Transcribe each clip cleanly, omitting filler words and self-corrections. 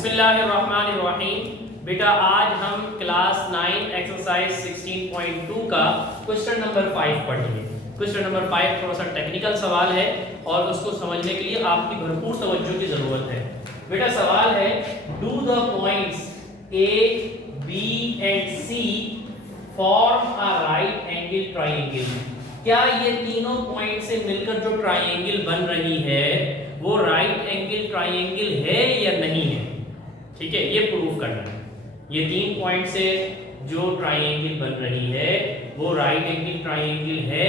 बिस्मिल्लाहिर्रहमानिर्रहीम। बेटा आज हम क्लास 9 एक्सरसाइज 16.2 का क्वेश्चन नंबर 5 पढ़ेंगे। क्वेश्चन नंबर 5 थोड़ा सा टेक्निकल सवाल है और उसको समझने के लिए आपकी भरपूर तवज्जो की जरूरत है। बेटा सवाल है, do the points A B and C form a right angle triangle. क्या ये तीनों पॉइंट से मिलकर जो ट्रायंगल बन रही है वो राइट एंगल ट्रायंगल है या नहीं है? ठीक है, ये प्रूफ करना है। ये तीन पॉइंट से जो ट्रायंगल बन रही है वो राइट एंगल ट्रायंगल है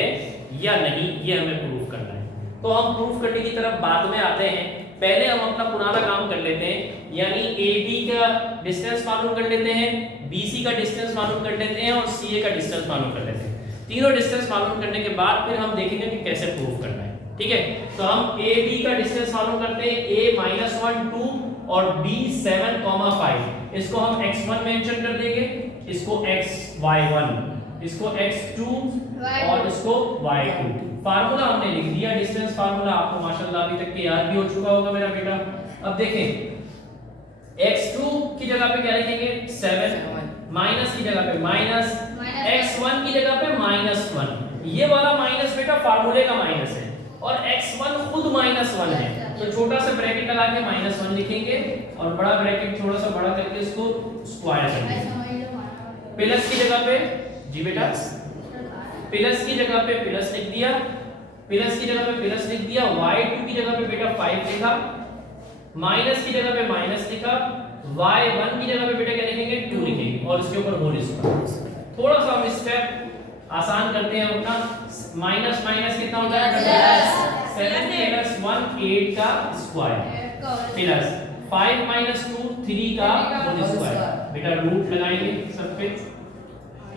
या नहीं, ये हमें प्रूफ करना है। तो हम प्रूफ करने की तरफ बाद में आते हैं। पहले हम अपना पुराना काम कर लेते हैं, यानी AB का डिस्टेंस मालूम कर लेते हैं, BC का डिस्टेंस मालूम कर लेते हैं और CA का डिस्टेंस मालूम कर लेते हैं। तीनों डिस्टेंस मालूम करने के बाद फिर हम देखेंगे कि कैसे प्रूफ करना है। ठीक है, तो हम AB का डिस्टेंस मालूम करते हैं, A-1 2 और B 7, 5। इसको हम x1 मेंशन कर देंगे, इसको xy1, इसको x2 और इसको y2। फार्मूला हमने लिख दिया, डिस्टेंस फार्मूला आपको माशाल्लाह अभी तक के याद भी हो चुका होगा मेरा बेटा। अब देखें, x2 की जगह पे क्या लिखेंगे 7, माइनस की जगह पे माइनस, x1 की जगह पे -1। ये वाला माइनस बेटा फार्मूले का माइनस है और x1 खुद -1 है, तो छोटा सा ब्रैकेट लगा के -1 लिखेंगे और बड़ा ब्रैकेट थोड़ा सा बड़ा करके इसको स्क्वायर कर देंगे। प्लस की जगह पे जी बेटा, प्लस की जगह पे प्लस लिख दिया, प्लस की जगह पे प्लस लिख दिया, y2 की जगह पे बेटा 5 लिखा, माइनस की जगह पे माइनस लिखा, y1 की जगह पे बेटा क्या लिखेंगे 2 लिखेंगे और इसके ऊपर होल स्क्वायर। थोड़ा सा हम स्टेप आसान करते हैं अपना। माइनस माइनस कितना होता है? 7 + 1 8 का स्क्वायर प्लस 5 - 2 3 का होल स्क्वायर। बेटा रूट लगाएंगे सब पे।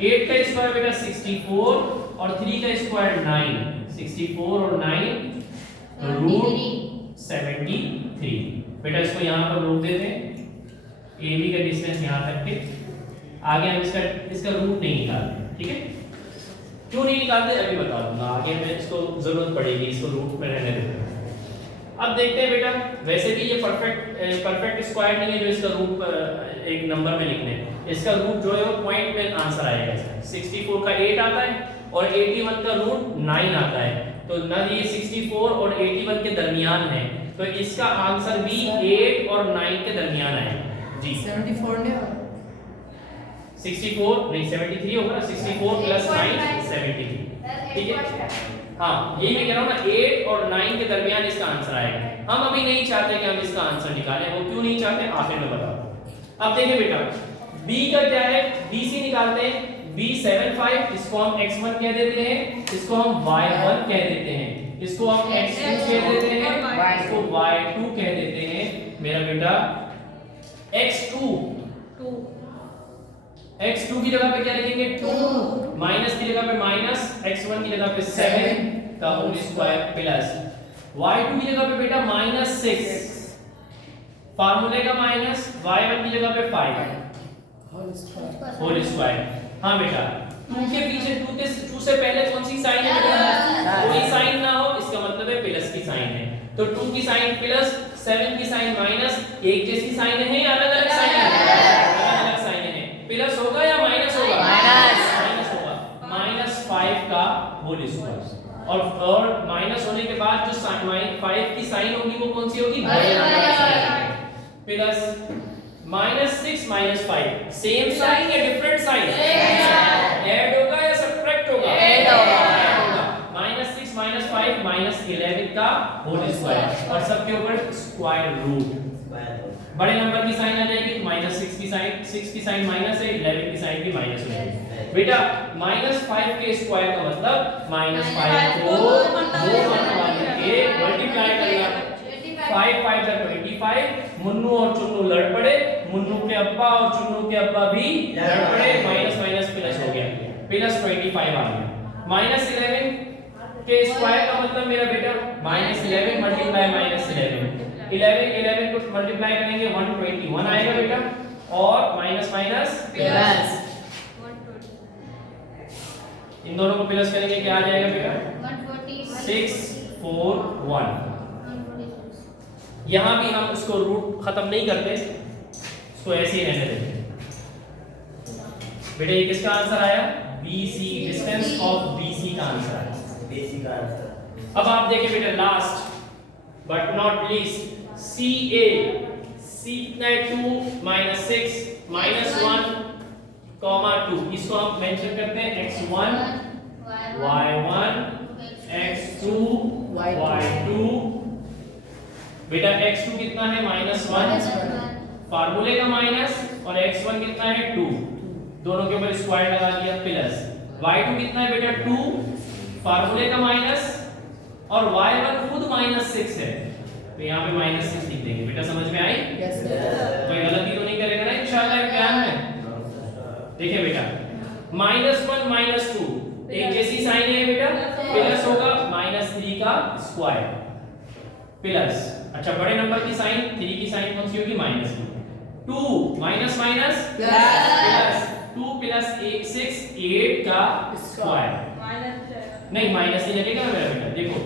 8 का स्क्वायर बेटा 64 और 3 का स्क्वायर 9। 64 और 9 रूट 73। बेटा इसको यहां पर रोक देते हैं, AB का डिस्टेंस यहां तक के। आगे हम इसका रूट नहीं निकालते, ठीक है? क्यों नहीं निकालते अभी बता दूंगा, आगे हमें इसको जरूरत पड़ेगी, इसको रूट में रहने देते हैं। अब देखते हैं बेटा, वैसे भी ये परफेक्ट स्क्वायर नहीं है जो इसका रूट एक नंबर में लिखने हैं। इसका रूट जो है वो पॉइंट में आंसर आएगा। 64 का 8 आता है और 81 का रूट 9 आता है, तो ना ये 64 और 81 के दरमियान है, तो इसका आंसर भी 8 और 9 के दरमियान आएगा जी। 74 ने 64 नहीं 73 होगा ना, 64 + 9 73। ठीक है, हाँ यही मैं कह रहा हूँ ना, 8 और 9 के दरमियान इसका आंसर आएगा। हम अभी नहीं चाहते कि हम इसका आंसर निकालें, वो क्यों नहीं चाहते आखिर में बताता हूँ। अब देखिए बेटा, B का क्या है, BC निकालते हैं। B 7 5, इसको हम x1 कह देते हैं, इसको हम y1 कह देते हैं, इसको हम x2 कह देते हैं, इसको y2 कह देते हैं। मेरा बेटा x2 की जगह पे क्या लिखेंगे 2, माइनस की जगह पे माइनस, x1 की जगह पे 7 का होल स्क्वायर प्लस y2 की जगह पे बेटा -6, फार्मूले का माइनस, y1 की जगह पे 5 होल स्क्वायर। हाँ बेटा, 2 के पीछे 2 से पहले कौन सी साइन है बेटा? कोई साइन ना हो, इसका मतलब है प्लस की साइन है, तो 2 की साइन प्लस, 7 की साइन माइनस। एक जैसी साइन है या अलग-अलग साइन है? अलग-अलग साइन है। प्लस होगा या माइनस होगा? माइनस होगा। -5 का होल स्क्वायर और माइनस होने के बाद जो 5 की साइन होगी वो कौन सी होगी? प्लस -6 - 5 सेम साइन या डिफरेंट साइन? ऐड होगा या सब्ट्रैक्ट होगा? ऐड होगा। -6 - 5 -11 का होल स्क्वायर और सबके ऊपर स्क्वायर रूट। बड़े नंबर की साइन आ जाएगी, -6 की साइन, 6 की साइन माइनस है, 11 की साइन भी माइनस हो जाएगी। बेटा -5 के स्क्वायर का मतलब -5 को 2 के मल्टीप्लाई करना। 5 5 जा 25। मुन्नू और चुन्नू लड़ पड़े, मुन्नू के अब्बा और चुन्नू के अब्बा भी लड़ पड़े, माइनस माइनस प्लस हो गया, प्लस 25 आ गया। -11 के स्क्वायर का मतलब मेरा बेटा -11 मल्टीप्लाई -11, 11 को मल्टीप्लाई करेंगे 121 आएगा बेटा, और माइनस माइनस प्लस, इन दोनों को प्लस करेंगे क्या आ जाएगा बेटा 641। यहां भी हम उसको रूट खत्म नहीं करते, इसको ऐसे ही रहने देते हैं बेटा। ये किसका आंसर आया? BC, डिस्टेंस ऑफ BC का आंसर आया, BC का आंसर। अब आप देखिए बेटा last but not least CA, C कितना है 2 - 6 -1, 2, इसको हम मेंशन करते हैं x1 y1 x2 y2। बेटा x2 कितना है -1, फार्मूले का माइनस, और x1 कितना है 2, दोनों के ऊपर स्क्वायर लगा दिया, प्लस y2 कितना है बेटा 2, फार्मूले का माइनस, और y1 खुद -6 है, तो यहाँ पे -6 लिख देंगे। बेटा समझ में आई? Yes sir. कोई गलती तो नहीं करेगा ना इंशाल्लाह इम्तिहान में? देखिए बेटा -1 -2 एक जैसी साइन है बेटा, प्लस होगा -3 का स्क्वायर प्लस, अच्छा बड़े नंबर की साइन 3 की साइन कौन सी होगी? -2, 2 माइनस माइनस प्लस 2 प्लस 1 6 8 का स्क्वायर, नहीं माइनस नहीं लगेगा मेरा बेटा। देखो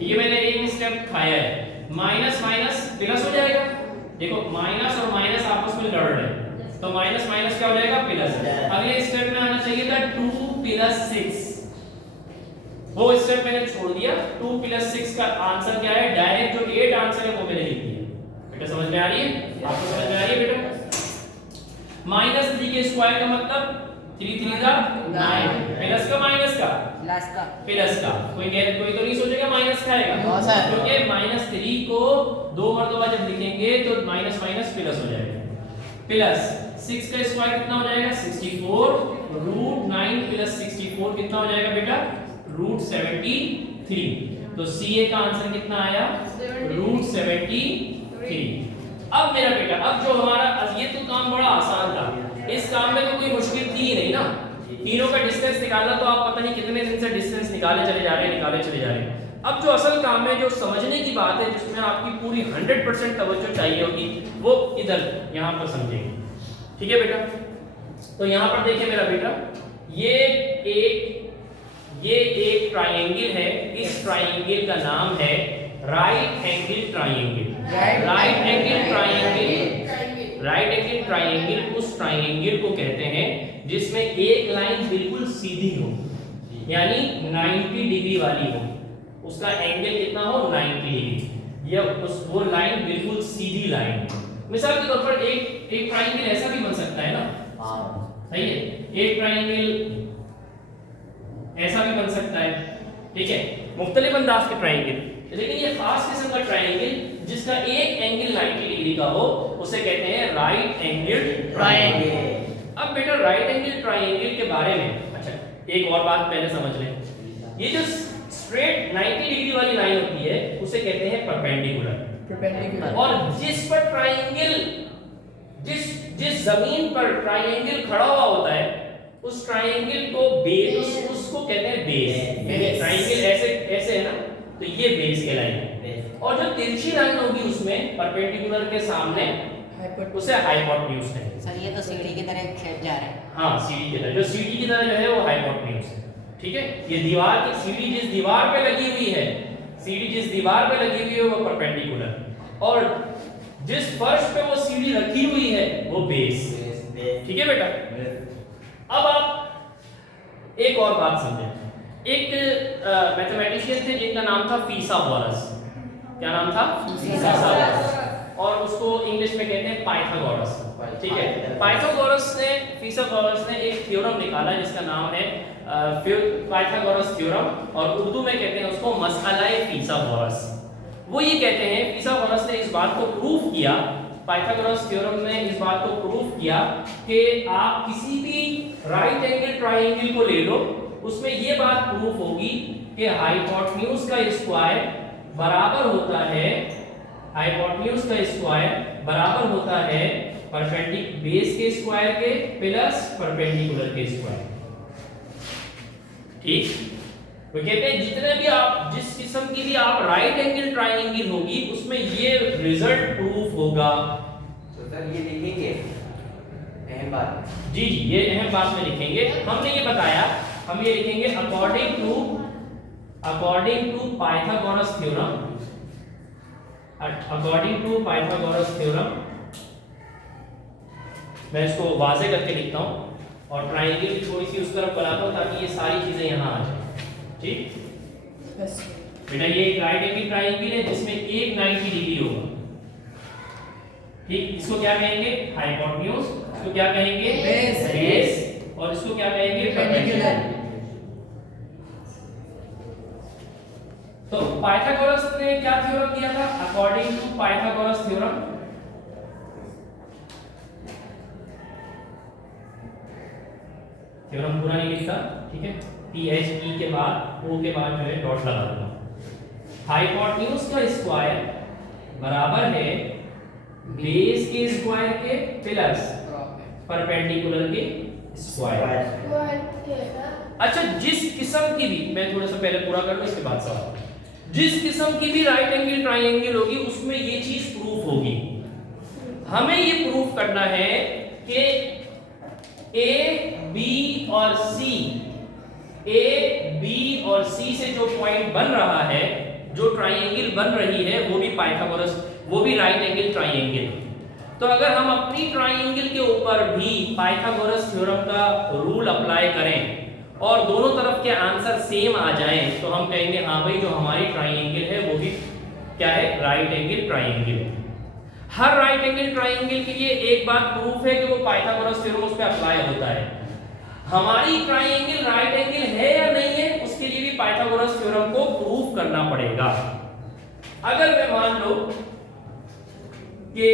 ये मैंने एक स्टेप खाया है, माइनस माइनस प्लस हो जाएगा, देखो माइनस और माइनस आपस में लड़ रहे हैं, तो माइनस माइनस क्या हो जाएगा? प्लस। अगले स्टेप में आना चाहिए था 2 + 6, वो स्टेप मैंने छोड़ दिया। 2 + 6 का आंसर क्या है? डायरेक्ट जो 8 आंसर है वो मैंने लिख दिया। बेटा समझ में आ रही है? आपको समझ में आ रही है बेटा? -3 के स्क्वायर का मतलब 3 3 का 9, प्लस का माइनस का प्लस का, कोई तो नहीं सोचेगा माइनस का आएगा, क्योंकि -3 को 2 मरतबा जब लिखेंगे तो माइनस माइनस प्लस हो जाएगा, प्लस 6 का स्क्वायर कितना हो जाएगा? 64, √9 + 64 कितना हो जाएगा बेटा? √73। तो CA का आंसर कितना आया? √73। अब मेरा बेटा, अब जो हमारा ये तो काम बड़ा आसान था, इस काम में तो कोई मुश्किल थी ही नहीं ना, तीनों का डिस्टेंस निकालना तो आप पता नहीं कितने दिन से डिस्टेंस निकाले चले जा रहे हैं। अब जो असल काम है, जो समझने की बात है, जिसमें आपकी पूरी 100% तवज्जो चाहिए होगी, वो इधर यहाँ पर समझेंगे। ठीक है बेटा? तो यहाँ पर देखिए मेरा बेटा, ये एक ट्राइंगल है, इस ट्राइंगल का नाम है right angle triangle. Right angle triangle उस ट्राइंगल को कहते हैं जिसमें एक लाइन बिल्कुल सीधी हो, यानी 90 डिग्री वाली हो, उसका एंगल कितना हो? 90 डिग्री, या वो लाइन बिल्कुल सीधी लाइन। मिसाल के तौर पर एक ट्राइंगल ऐसा भी बन सकता है ना, सही है, एक ट्राइंगल ऐसा भी बन सकता है, ठीक है, मुख्तलिफ अंदाज के ट्राइंगल। लेकिन ये खास किस्म का ट्राइंगल जिसका एक एंगल 90 डिग्री का हो, उसे कहते हैं राइट एंगल ट्राइंगल। अब बेटा राइट एंगल ट्राइंगल के बारे में अच्छा एक और बात पहले समझ लें। ये जो स्ट्रेट 90 डिग्री वाली लाइन होती है उसे कहते हैं परपेंडिकुलर, और जिस पर ट्राइंगल जिस जमीन पर ट्राइंगल खड़ा हुआ होता है उस ट्राइंगल को बेस, उसको कहते हैं बेस। ट्राइंगल ऐसे है ना, तो ये बेस कहलाएगा, और जो तिरछी लाइन होगी उसमें परपेंडिकुलर के सामने उसे हाइपोटेन्यूज कहेंगे। सर ये तो सीढ़ी की तरह खींच जा रहा है। हाँ सीढ़ी की तरह, जो सीढ़ी की तरह जो है वो हाइपोटेन्यूज है। ठीक है, ये दीवार की सीढ़ी जिस दीवार पे लगी हुई है, सीढ़ी जिस दीवार पे लगी हुई है वो परपेंडिकुलर, और जिस फर्श पे वो सीढ़ी रखी हुई है वो बेस। ठीक है बेटा? अब आप एक और बात समझें। एक मैथमेटिशियन थे जिनका नाम था फिसागोरस। क्या नाम था? फिसागोरस, और उसको इंग्लिश में कहते हैं पाइथागोरस। ठीक है, फिसागोरस ने एक थ्योरम निकाला जिसका नाम है पाइथागोरस थ्योरम, और उर्दू में कहते हैं उसको मसअला-ए फिसागोरस। वो ये कहते हैं, फिसागोरस ने इस बात को प्रूव किया, पाइथागोरस थ्योरम ने इस बात को प्रूव किया कि आप किसी भी राइट एंगल ट्राइंगल को ले लो, उसमें ये बात प्रूफ होगी कि हाइपोटेन्यूज का स्क्वायर बराबर होता है, हाइपोटेन्यूज का स्क्वायर बराबर होता है परपेंडिकुलर बेस के स्क्वायर के प्लस परपेंडिकुलर के स्क्वायर। ठीक, वो कहते हैं जितने भी आप जिस किस्म की भी आप राइट एंगल ट्राइंगल होगी उसमें ये रिजल्ट प्रूफ होगा। तो सर ये लिखेंगे अहम बात। जी जी, ये अहम बात में लिखेंगे। हमने ये बताया, हम ये लिखेंगे according to Pythagoras theorem, according to Pythagoras theorem मैं इसको वाजे करके लिखता हूँ और ट्राइंगल की थोड़ी सी उस तरफ बनाता हूँ ताकि ये सारी चीजें यहाँ आ जाए। ठीक बेटा, ये एक राइट एंगल ट्राइंगल है जिसमें एक 90 डिग्री होगा। ठीक, इसको क्या कहेंगे? हाइपोटेन्यूज। इसको क्या कहेंगे? बेस। और इसको क्या कहेंगे? परपेंडिकुलर। तो पाइथागोरस ने क्या थ्योरम दिया था? According to Pythagoras theorem, theorem पूरा नहीं लिखता, ठीक है, PHE के बाद O के बाद जो है डॉट लगा दूंगा। हाइपोटेन्यूज का स्क्वायर बराबर है बेस के स्क्वायर के प्लस परपेंडिकुलर के स्क्वायर। अच्छा, जिस किस्म की भी, मैं थोड़ा सा पहले पूरा कर लूं इसके बाद सवाल, जिस किस्म की भी राइट एंगल ट्राइंगल होगी उसमें ये चीज प्रूफ होगी। हमें ये प्रूफ करना है कि A, B और C, A, B और C से जो पॉइंट बन रहा है, जो ट्राइंगल बन रही है, वो भी पाइथागोरस, वो भी राइट एंगल ट्राइंगल। तो अगर हम अपनी ट्राइंगल के ऊपर भी पाइथागोरस थ्योरम का रूल अप्लाई करें और दोनों तरफ के आंसर सेम आ जाएं, तो हम कहेंगे हाँ भाई जो हमारी ट्राइंगल है वो भी क्या है? Right angle triangle. हर राइट एंगल ट्राइंगल के लिए एक बात प्रूफ है कि वो पाइथागोरस थ्योरम उस पे अप्लाई होता है। हमारी ट्राइंगल राइट एंगल है या नहीं है, उसके लिए भी पाइथागोरस थ्योरम को प्रूफ करना पड़ेगा। अगर मैं मान लो कि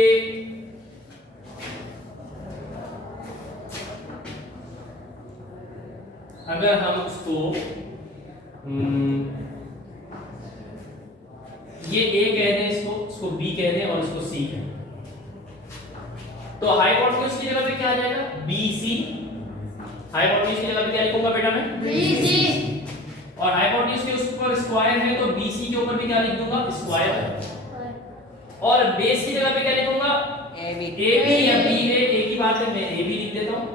अगर हम उसको ये A कह दें, इसको B कह दें और इसको C कह दें, तो हाइपोटेन्यूज की जगह पे क्या आ जाएगा? BC। हाइपोटेन्यूज की जगह पे क्या लिखूंगा बेटा मैं? BC। और हाइपोटेन्यूज के ऊपर स्क्वायर है तो BC के ऊपर भी क्या लिख दूंगा? स्क्वायर। और बेस की जगह पे क्या लिखूंगा? AB या B है, एक ही बात है, मैं AB लिख देता हूं।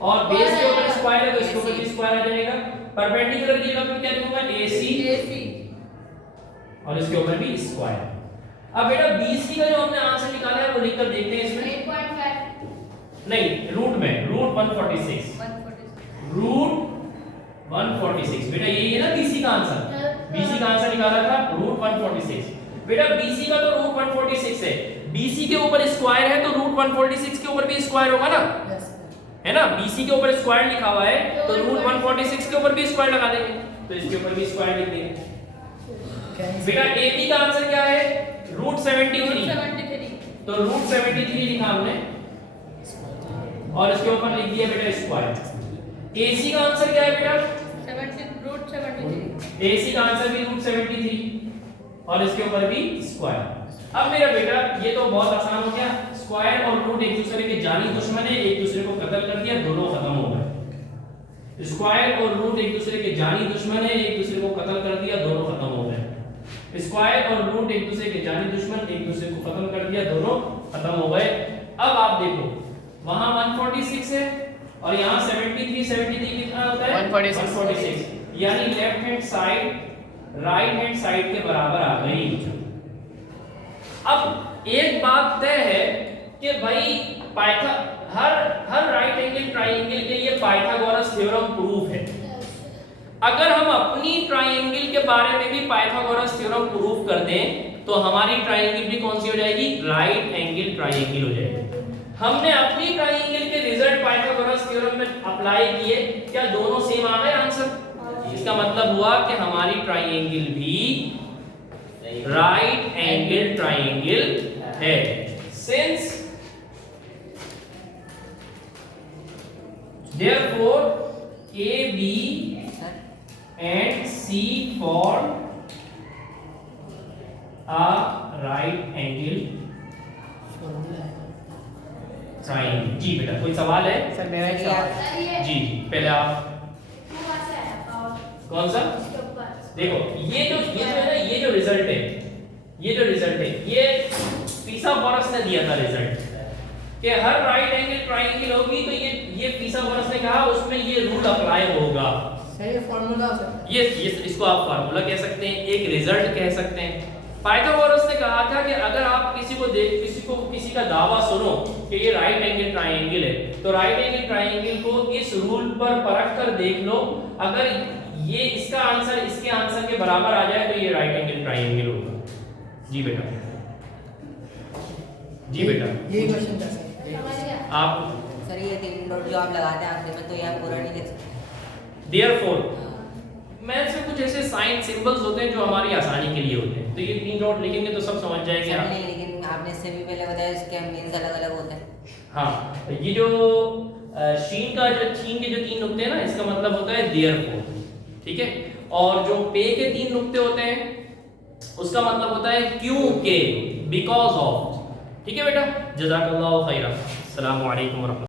और बेस के ऊपर स्क्वायर है तो इसके ऊपर भी स्क्वायर आ जाएगा। परपेंडिकुलर की जगह पे क्या लिखूंगा? AC और इसके ऊपर भी स्क्वायर। अब बेटा BC का जो हमने आंसर निकाला है वो लिखकर देखते हैं इसमें। 8.5 नहीं, रूट में, रूट 146 बेटा, यही है ना BC का आंसर। BC का आंसर निकाला था रूट 146। बेटा BC का तो रूट 146 है, BC के ऊपर स्क्वायर है तो रूट 146 के ऊपर भी स्क्वायर होगा ना, है ना? BC के ऊपर स्क्वायर लिखा हुआ है तो रूट 146 के ऊपर भी स्क्वायर लगा देंगे, तो इसके ऊपर भी स्क्वायर लिख देंगे। बेटा AB का आंसर क्या है? रूट 73। तो रूट 73 लिखा हमने और इसके ऊपर लिख दिया बेटा स्क्वायर। AC का आंसर क्या है बेटा? रूट 73। AC का आंसर भी रूट 73 और इसके ऊपर भी स्क्वायर। अब मेरा बेटा ये तो बहुत आसान हो गया, स्क्वायर और रूट एक दूसरे के जानी दुश्मन है, एक दूसरे को कत्ल कर दिया, दोनों खत्म हो गए। स्क्वायर और रूट एक दूसरे के जानी दुश्मन है, एक दूसरे को कत्ल कर दिया, दोनों खत्म हो गए। स्क्वायर और रूट एक दूसरे के जानी दुश्मन, एक दूसरे को खत्म कर दिया, दोनों खत्म हो गए। अब आप देखो वहां 146 है और यहाँ 73 कितना होता है? 146 यानी left hand side right hand side के बराबर आ गई। अब एक बात तय है कि भाई हर राइट एंगल ट्राइंगल के लिए पाइथागोरस थ्योरम प्रूफ है। अगर हम अपनी ट्राइंगल के बारे में भी पाइथागोरस थ्योरम प्रूफ कर दें तो हमारी ट्राइंगल भी कौन सी हो जाएगी? राइट एंगल ट्राइंगल हो जाएगी। हमने अपनी ट्राइंगल के रिजल्ट पाइथागोरस थ्योरम में अप्लाई किए, क्या दोनों सेम आ गए आंसर? इसका मतलब हुआ कि हमारी ट्राइंगल भी राइट एंगल ट्राइंगल है। Since therefore AB and C form a right angle triangle। जी बेटा कोई सवाल है? सर मेरा एक सवाल। जी पहले आप कौन सा? देखो ये जो है ना, ये जो रिजल्ट है ये पिथागोरस ने दिया था रिजल्ट कि हर राइट एंगल ट्राइंगल होगी तो ये पिथागोरस ने कहा उसमें ये रूल अप्लाई होगा। सही फार्मूला सर। ये इसको आप फार्मूला कह सकते हैं, एक रिजल्ट कह सकते हैं। पाइथागोरस ने कहा था कि अगर आप किसी का दावा सुनो कि ये राइट एंगल ट्रायंगल है, तो राइट एंगल ट्रायंगल को इस रूल पर परख कर देख लो, अगर ये इसका आंसर इसके आंसर के बराबर आ जाए तो ये राइट एंगल ट्रायंगल होगा। जी बेटा, जी बेटा, यही क्वेश्चन था सर। आप सर ये 3 डॉट जो आप लगाते हैं आखिरी में, तो ये आप पूरा नहीं लिख सकते। देयरफॉर मैथ्स में कुछ ऐसे साइन सिंबल्स होते हैं जो हमारी आसानी के लिए होते हैं, तो ये 3 डॉट लिखेंगे तो सब समझ जाएंगे सर आप। नहीं, लेकिन आपने इससे भी पहले बताया इसके मीन्स अलग अलग होते हैं। हाँ, ये जो शीन के जो 3 नुक्ते हैं ना, इसका मतलब होता है देयरफॉर, ठीक है। और जो पे के 3 नुक्ते होते हैं उसका मतलब होता है क्योंकि, बिकॉज ऑफ, ठीक है बेटा। जज़ाकल्लाहु खैरा। अस्सलामु अलैकुम व रहमतुल्लाह।